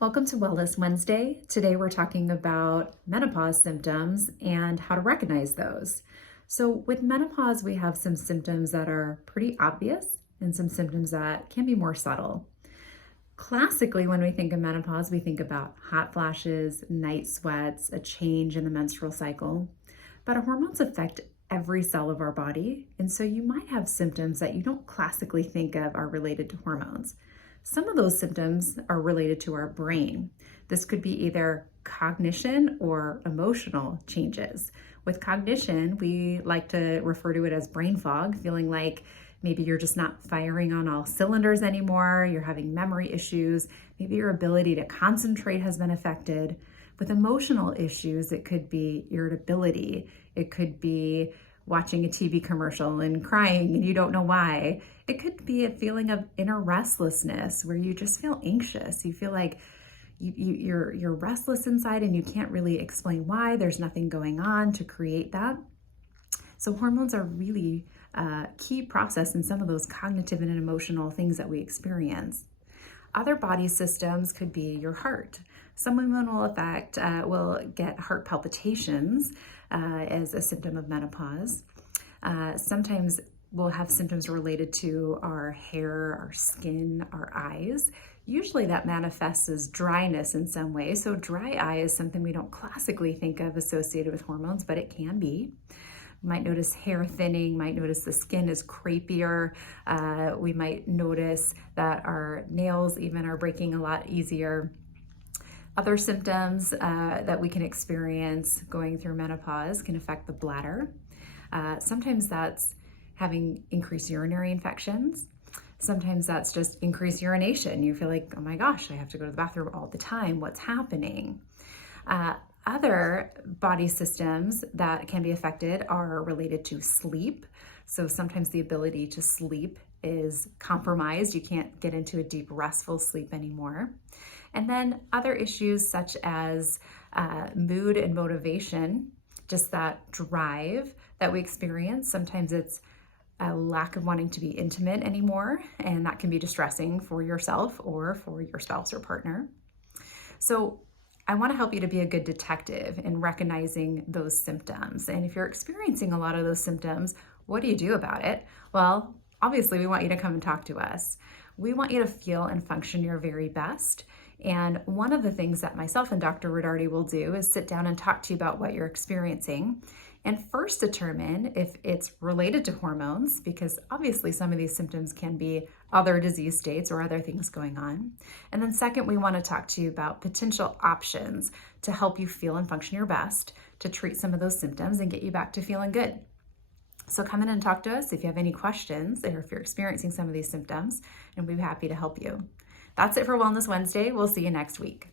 Welcome to Wellness Wednesday. Today we're talking about menopause symptoms and how to recognize those. So, with menopause, we have some symptoms that are pretty obvious and some symptoms that can be more subtle. Classically, when we think of menopause, we think about hot flashes, night sweats, a change in the menstrual cycle. But our hormones affect every cell of our body, and so you might have symptoms that you don't classically think of are related to hormones. Some of those symptoms are related to our brain. This could be either cognition or emotional changes. With cognition, we like to refer to it as brain fog, feeling like maybe you're just not firing on all cylinders anymore, you're having memory issues, maybe your ability to concentrate has been affected. With emotional issues, it could be irritability, it could be watching a TV commercial and crying and you don't know why. It could be a feeling of inner restlessness where you just feel anxious. You feel like you're restless inside and you can't really explain why. There's nothing going on to create that. So hormones are really a key process in some of those cognitive and emotional things that we experience. Other body systems could be your heart. Some women will get heart palpitations as a symptom of menopause. Sometimes we'll have symptoms related to our hair, our skin, our eyes. Usually that manifests as dryness in some way. So dry eye is something we don't classically think of associated with hormones, but it can be. We might notice hair thinning, might notice the skin is crepier. We might notice that our nails even are breaking a lot easier. Other symptoms that we can experience going through menopause can affect the bladder. Sometimes that's having increased urinary infections. Sometimes that's just increased urination. You feel like, oh my gosh, I have to go to the bathroom all the time. What's happening? Other body systems that can be affected are related to sleep. So sometimes the ability to sleep is compromised. You can't get into a deep, restful sleep anymore. And then other issues such as mood and motivation, just that drive that we experience. Sometimes it's a lack of wanting to be intimate anymore, and that can be distressing for yourself or for your spouse or partner. So I want to help you to be a good detective in recognizing those symptoms. And if you're experiencing a lot of those symptoms, what do you do about it? Well, obviously, we want you to come and talk to us. We want you to feel and function your very best. And one of the things that myself and Dr. Rodardi will do is sit down and talk to you about what you're experiencing and first determine if it's related to hormones, because obviously some of these symptoms can be other disease states or other things going on. And then second, we want to talk to you about potential options to help you feel and function your best, to treat some of those symptoms and get you back to feeling good. So come in and talk to us if you have any questions or if you're experiencing some of these symptoms, and we'll be happy to help you. That's it for Wellness Wednesday. We'll see you next week.